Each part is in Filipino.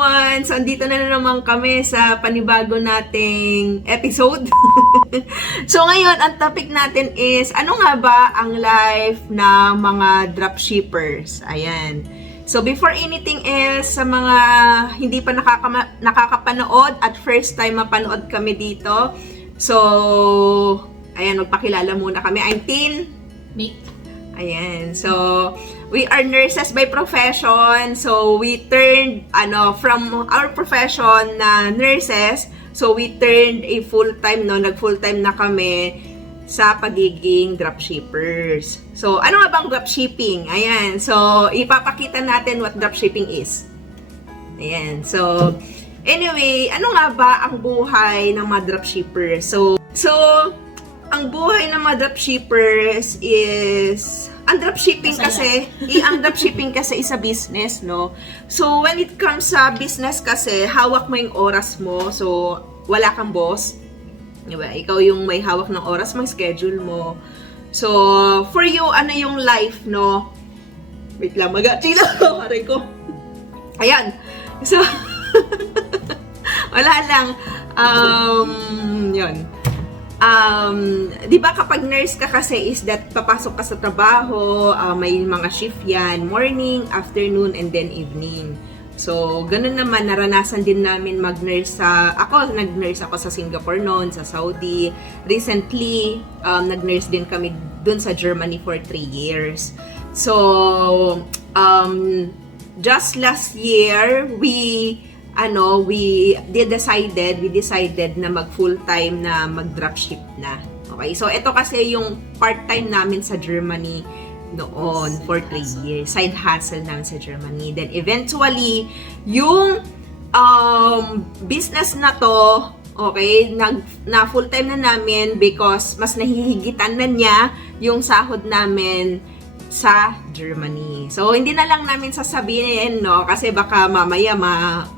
everyone! So, andito na naman kami sa panibago nating episode. So, ngayon, ang topic natin is, ano nga ba ang life ng mga dropshippers? Ayan. So, before anything else, sa mga hindi pa nakakapanood at first time mapanood kami dito, so, ayan, magpakilala muna kami. I'm Tin. Mick. Ayan. So, we are nurses by profession. So, we turned, from our profession na nurses, so we turned a full-time, nag-full-time na kami sa pagiging dropshippers. So, ano nga bang dropshipping? Ayan. So, ipapakita natin what dropshipping is. Ayan. So, anyway, ano nga ba ang buhay ng mga dropshippers? So, ang buhay ng mga dropshippers is, ang dropshipping kasi is a business, no? So, when it comes sa business kasi, hawak mo yung oras mo. So, wala kang boss. Diba? Ikaw yung may hawak ng oras, may schedule mo. So, for you, ano yung life, no? Wait lang, mag-chilo. Aray ko. Ayan. So, wala lang. Yun. Di ba kapag nurse ka kasi is that papasok ka sa trabaho, may mga shift yan, morning, afternoon, and then evening. So, ganun naman, naranasan din namin mag-nurse nag-nurse ako sa Singapore noon, sa Saudi. Recently, nag-nurse din kami dun sa Germany for 3 years. So, just last year, we decided na mag full-time na mag-dropship na. Okay? So, ito kasi yung part-time namin sa Germany noon for 3 years. Side hustle namin sa Germany. Then, eventually, yung business na to, okay, na full-time na namin because mas nahihigitan na niya yung sahod namin sa Germany. So, hindi na lang namin sasabihin, no? Kasi baka mamaya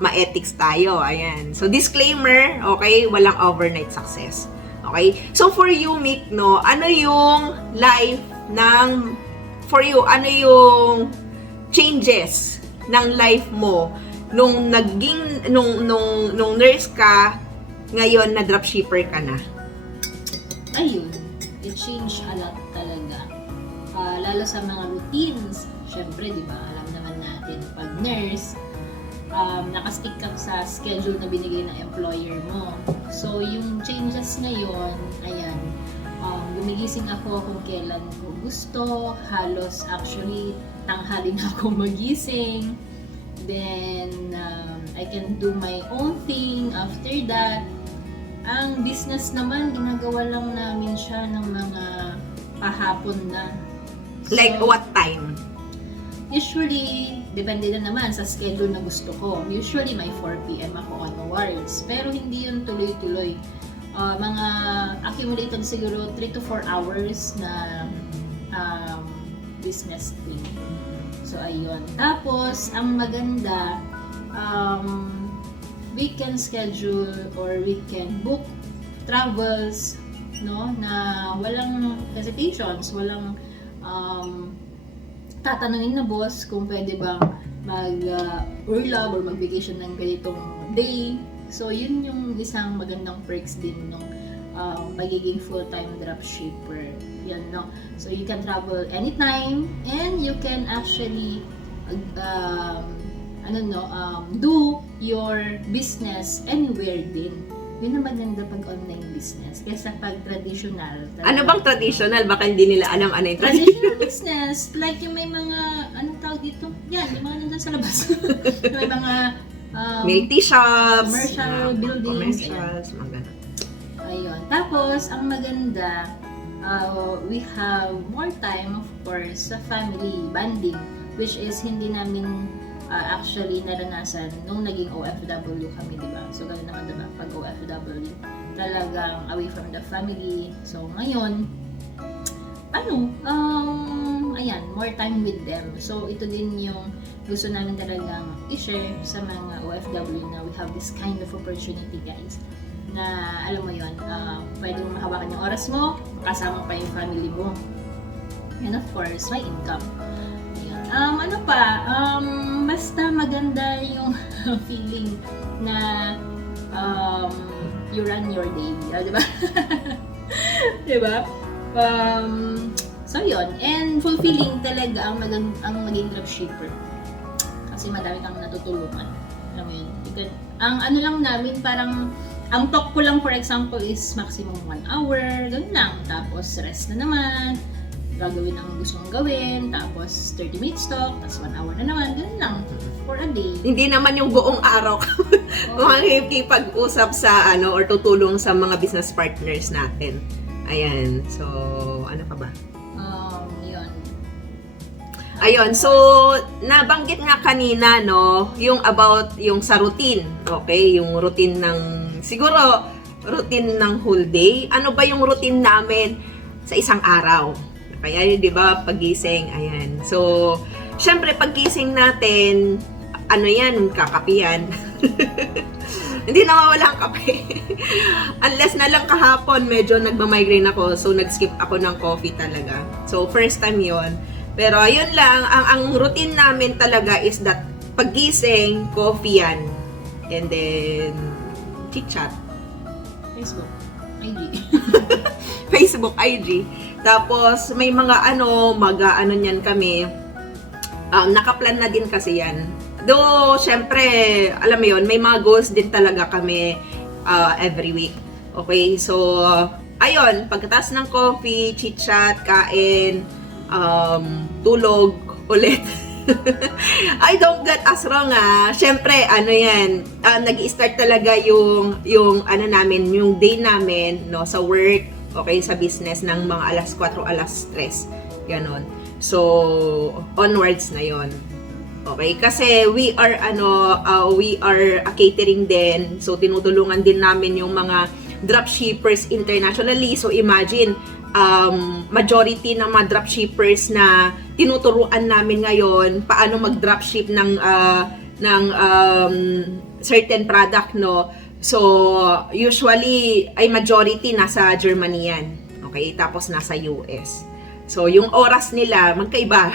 ma-ethics tayo. Ayan. So, disclaimer, okay? Walang overnight success. Okay? So, for you, Mick, no? Ano yung life ng... For you, ano yung changes ng life mo nung nung nurse ka, ngayon na dropshipper ka na? Ayun. It changed a lot talaga. Lalo sa mga routines. Siyempre, di ba, alam naman natin, pag nurse, nakastick ka sa schedule na binigay ng employer mo. So, yung changes ngayon, ayan, gumigising ako kung kailan ko gusto. Halos, actually, tanghali na ako magising. Then, I can do my own thing after that. Ang business naman, ginagawa lang namin siya ng mga pahapon na. Like what time? Usually, depende na naman sa schedule na gusto ko. Usually, may 4 p.m. ako onwards. Pero hindi yun tuloy-tuloy. Mga accumulated siguro 3 to 4 hours na business thing. So, ayun. Tapos, ang maganda, we can schedule or we can book travels, no, na walang hesitations, walang tatanungin na boss kung pwede bang mag-urlaub or mag-vacation ng ganitong day. So, yun yung isang magandang perks din ng pagiging full-time dropshipper. Yan, no? So, you can travel anytime and you can actually do your business anywhere din. Yun ang maganda pag online business. Kesa pag traditional. Ano bang traditional? Baka hindi nila alam ano yung traditional business. Like yung may mga, anong tawag dito? Yan, yung mga nandun sa labas. May mga milk tea shops, commercial buildings. Commercials, mga ganun. Ayun. Tapos, ang maganda, we have more time, of course, sa family bonding, which is hindi namin actually naranasan nung naging OFW kami, di ba? So, gano'n naman diba, pag OFW, talagang away from the family. So, ngayon, ayan, more time with them. So, ito din yung gusto namin talagang i-share sa mga OFW na we have this kind of opportunity, guys. Na, alam mo yun, pwede mong mahawakan yung oras mo, kasama pa yung family mo. And of course, may income. Ayan. Basta maganda yung feeling na you run your day, di ba? Di ba? So yun, and fulfilling talaga ang maging dropshipper. Kasi madami kang natutulungan. Alam mo yun? Ang ano lang namin, parang ang talk ko lang for example is maximum 1 hour, ganun lang. Tapos rest na naman, gagawin ang gusto mong gawin, tapos 30 minutes talk, tapos 1 hour na naman, ganun lang for a day. Hindi naman yung buong araw makikipag-usap sa or tutulong sa mga business partners natin. Ayan. So, ano pa ba? Yun. Ayun, so nabanggit nga kanina yung about yung sa routine. Okay, yung routine siguro routine ng whole day. Ano ba yung routine namin sa isang araw? Kaya 'di ba, pagising, ayan. So, syempre pagising natin, yan, kakapian. Hindi na mawala ang kape. Unless na lang kahapon, medyo nagma-migraine ako. So, nag-skip ako ng coffee talaga. So, first time yon. Pero, ayun lang. Ang routine namin talaga is that pagising, coffee yan. And then, chit-chat. Facebook, IG. Facebook, IG. Tapos, may mga mag-ano niyan kami. Nakaplan na din kasi yan. Though, syempre, alam mo yun, may mga goals din talaga kami every week. Okay, so, ayun, pagkatapos ng coffee, chit-chat, kain, tulog, ulit. I don't get us wrong syempre, yan, nag-i-start talaga yung namin, yung day namin, sa work, okay, sa business ng mga alas 4, alas 3, ganon. So, onwards na yon. Okay, kasi we are a catering din. So tinutulungan din namin yung mga dropshippers internationally. So imagine majority ng mga dropshippers na tinuturuan namin ngayon paano mag-dropship ng certain product, So usually ay majority nasa Germany yan. Okay, tapos nasa US. So, yung oras nila, magkaiba.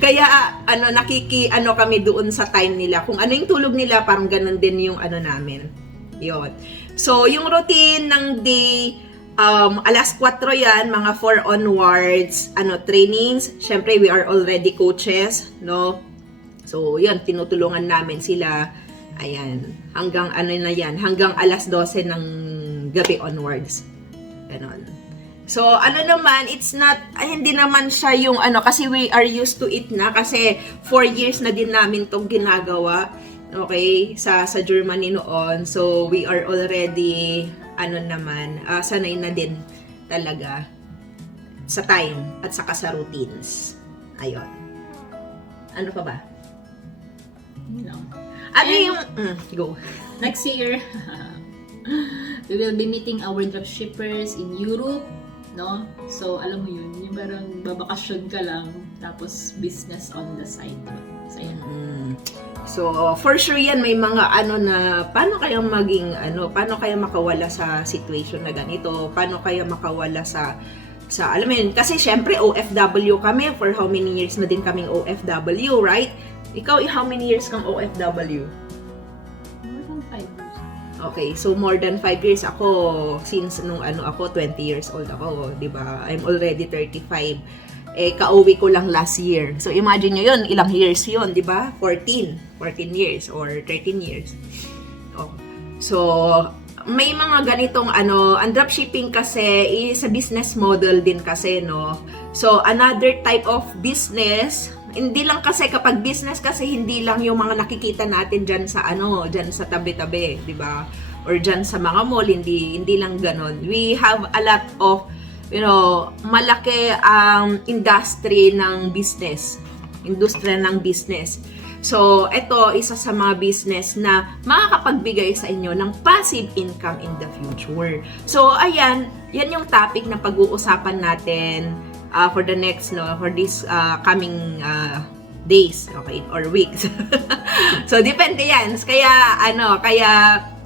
Kaya, kami doon sa time nila. Kung ano yung tulog nila, parang ganun din yung namin. Yun. So, yung routine ng day, alas 4 yan, mga 4 onwards, trainings. Syempre, we are already coaches, So, yun, tinutulungan namin sila. Ayan. Hanggang hanggang alas 12 ng gabi onwards. Ganon. So, naman, hindi naman siya yung kasi we are used to it na, kasi 4 years na din namin tong ginagawa, okay, sa Germany noon. So, we are already, sanay na din talaga sa time at saka sa routines. Ayun. Ano pa ba? Go. Next year, we will be meeting our dropshippers in Europe. So, alam mo yun, yung parang babakasyon ka lang, tapos business on the side. So, yan. So, for sure yan, may mga na, paano kaya paano kaya makawala sa situation na ganito? Paano kaya makawala sa alam mo yun, kasi syempre, OFW kami, for how many years na din kaming OFW, right? Ikaw, how many years kang OFW? Okay, so more than 5 years ako, since nung ako, 20 years old ako, di ba? I'm already 35. Kauwi ko lang last year. So imagine nyo yun, ilang years yun, di ba? 14 years or 13 years. Oh. So, may mga ganitong ang dropshipping kasi is a business model din kasi, So, another type of business, hindi lang kasi kapag business kasi hindi lang yung mga nakikita natin diyan sa diyan sa tabi-tabi, 'di ba? Or diyan sa mga mall, hindi lang ganon. We have a lot of malaki ang industriya ng business. So, ito isa sa mga business na makakapagbigay sa inyo ng passive income in the future. So, ayan, yan yung topic na pag-uusapan natin for the next for this coming days, okay, or weeks. So depende yan. Kaya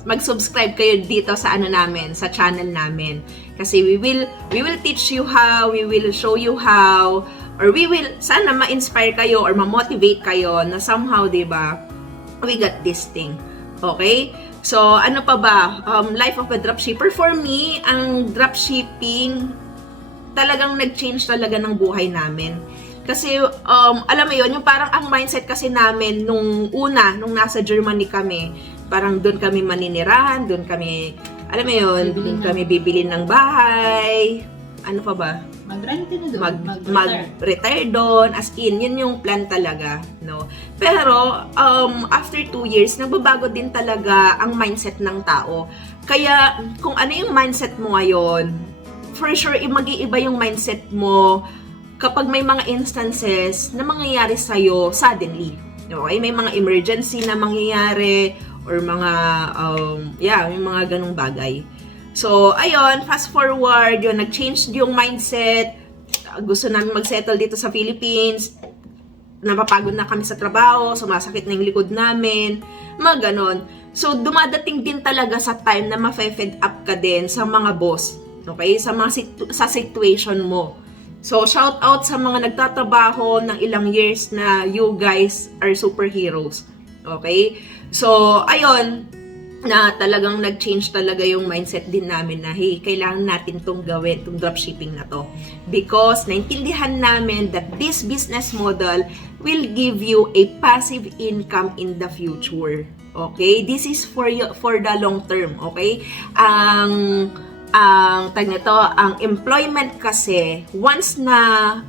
mag-subscribe kayo dito sa namin, sa channel namin, kasi we will teach you how, we will show you how, or we will sana ma-inspire kayo or ma-motivate kayo na somehow, 'di ba? we got this thing. Okay? So, ano pa ba? Life of a dropshipper. For me, ang dropshipping talagang nag-change talaga ng buhay namin. Kasi, alam mo yun, yung parang ang mindset kasi namin nung nasa Germany kami, parang doon kami maninirahan, doon kami, alam mo yun, doon kami bibili ng bahay, ano pa ba? Mag-rent na doon. Mag-retire doon, as in, yun yung plan talaga, no? Pero, after 2 years, nagbabago din talaga ang mindset ng tao. Kaya, kung ano yung mindset mo ngayon, for sure, mag-iiba yung mindset mo kapag may mga instances na mangyayari sa'yo suddenly. Okay? May mga emergency na mangyayari, or mga, may mga ganong bagay. So, ayun, fast forward, yun, nag-change yung mindset, gusto namin mag-settle dito sa Philippines, napapagod na kami sa trabaho, sumasakit na yung likod namin, mga ganon. So, dumadating din talaga sa time na ma-fed up ka din sa mga boss, okay? Sa situation mo. So, shout out sa mga nagtatrabaho ng ilang years na you guys are superheroes, okay? So, ayun, na talagang nag-change talaga yung mindset din namin na, hey, kailangan natin tong gawin, tong dropshipping na to. Because naintindihan namin that this business model will give you a passive income in the future. Okay? This is for the long term. Okay? Ang employment kasi, once na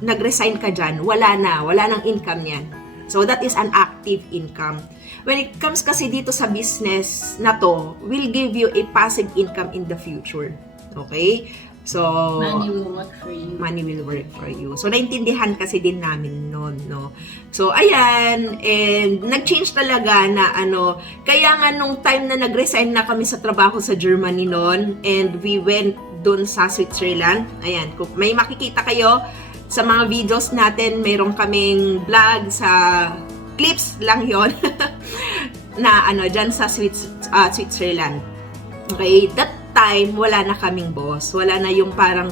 nag-resign ka dyan, wala nang income yan. So, that is an active income. When it comes kasi dito sa business na to, will give you a passive income in the future. Okay? So, money will work for you. Money will work for you. So, naintindihan kasi din namin noon, no? So, ayan, and nag-change talaga na kaya nga nung time na nag-resign na kami sa trabaho sa Germany noon, and we went dun sa Switzerland, ayan, kung may makikita kayo sa mga videos natin, mayroon kaming vlog sa clips lang yon na dyan sa Switzerland. Okay, that time, wala na kaming boss. Wala na yung parang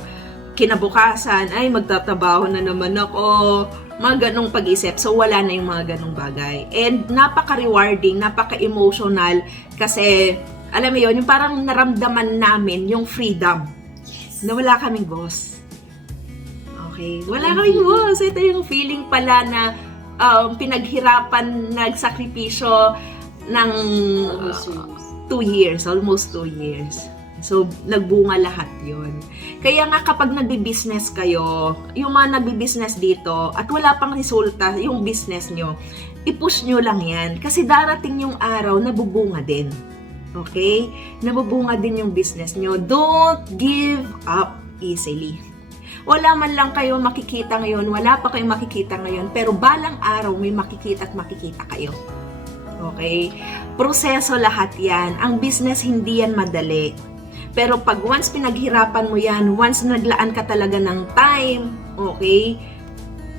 kinabukasan, ay magtatrabaho na naman ako, mga ganong pag-isip. So, wala na yung mga ganong bagay. And napaka-rewarding, napaka-emotional kasi, alam mo yun, yung parang naramdaman namin yung freedom. Na wala kaming boss. Okay, wala kaming boss. Ito yung feeling pala na pinaghirapan, nagsakripisyo ng 2 years, almost 2 years. So, nagbunga lahat yon. Kaya nga kapag nagbi-business kayo, yung mga nagbi-business dito, at wala pang resulta yung business nyo, i-push nyo lang yan. Kasi darating yung araw, nabubunga din. Okay? Nabubunga din yung business nyo. Don't give up easily. Wala man lang kayo makikita ngayon, wala pa kayong makikita ngayon, pero balang araw may makikita at makikita kayo. Okay? Proseso lahat yan. Ang business hindi yan madali. Pero pag once pinaghirapan mo yan, once naglaan ka talaga ng time, okay,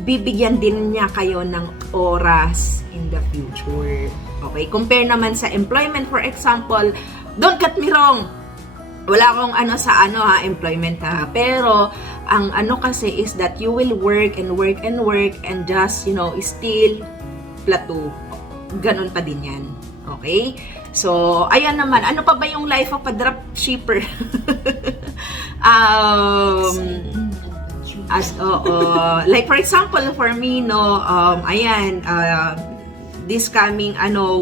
bibigyan din niya kayo ng oras in the future. Okay? Compare naman sa employment, for example, don't get me wrong, wala akong employment ha. Pero, ang kasi is that you will work and work and work and just, still plateau. Ganon pa din yan. Okay? So, ayan naman. Ano pa ba yung life of a dropshipper? Like for example, for me, this coming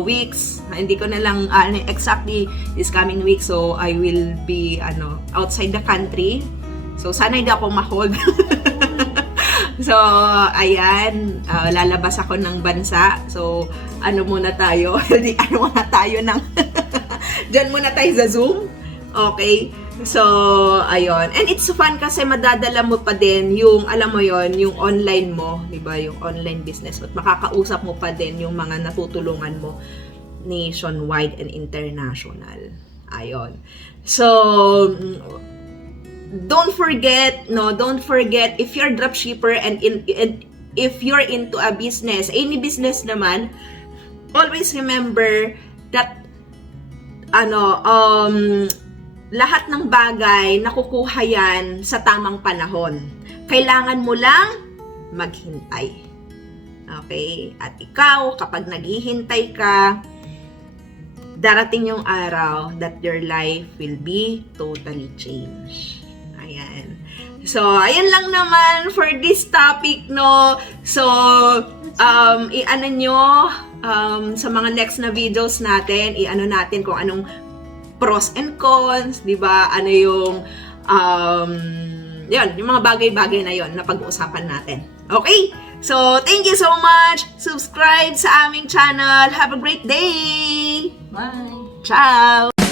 weeks, hindi ko na lang exactly this coming week, so I will be outside the country. So sana hindi ako ma-hold. So ayan, lalabas ako ng bansa. So muna tayo? Muna tayo ng diyan muna tayo sa Zoom. Okay? So, ayun. And it's fun kasi madadala mo pa din yung, alam mo yon, yung online mo, di ba? Yung online business mo. At makakausap mo pa din yung mga natutulungan mo nationwide and international. Ayun. So, don't forget if you're a dropshipper and if you're into a business, any business naman, always remember that lahat ng bagay nakukuha yan sa tamang panahon. Kailangan mo lang maghintay. Okay? At ikaw, kapag naghihintay ka, darating yung araw that your life will be totally changed. Ayan. So, ayan lang naman for this topic, no? So, i-ano nyo, sa mga next na videos natin, i-ano natin kung anong pros and cons, di ba? Ano yung, yun, yung mga bagay-bagay na yun na pag-uusapan natin. Okay? So, thank you so much! Subscribe sa aming channel! Have a great day! Bye! Ciao!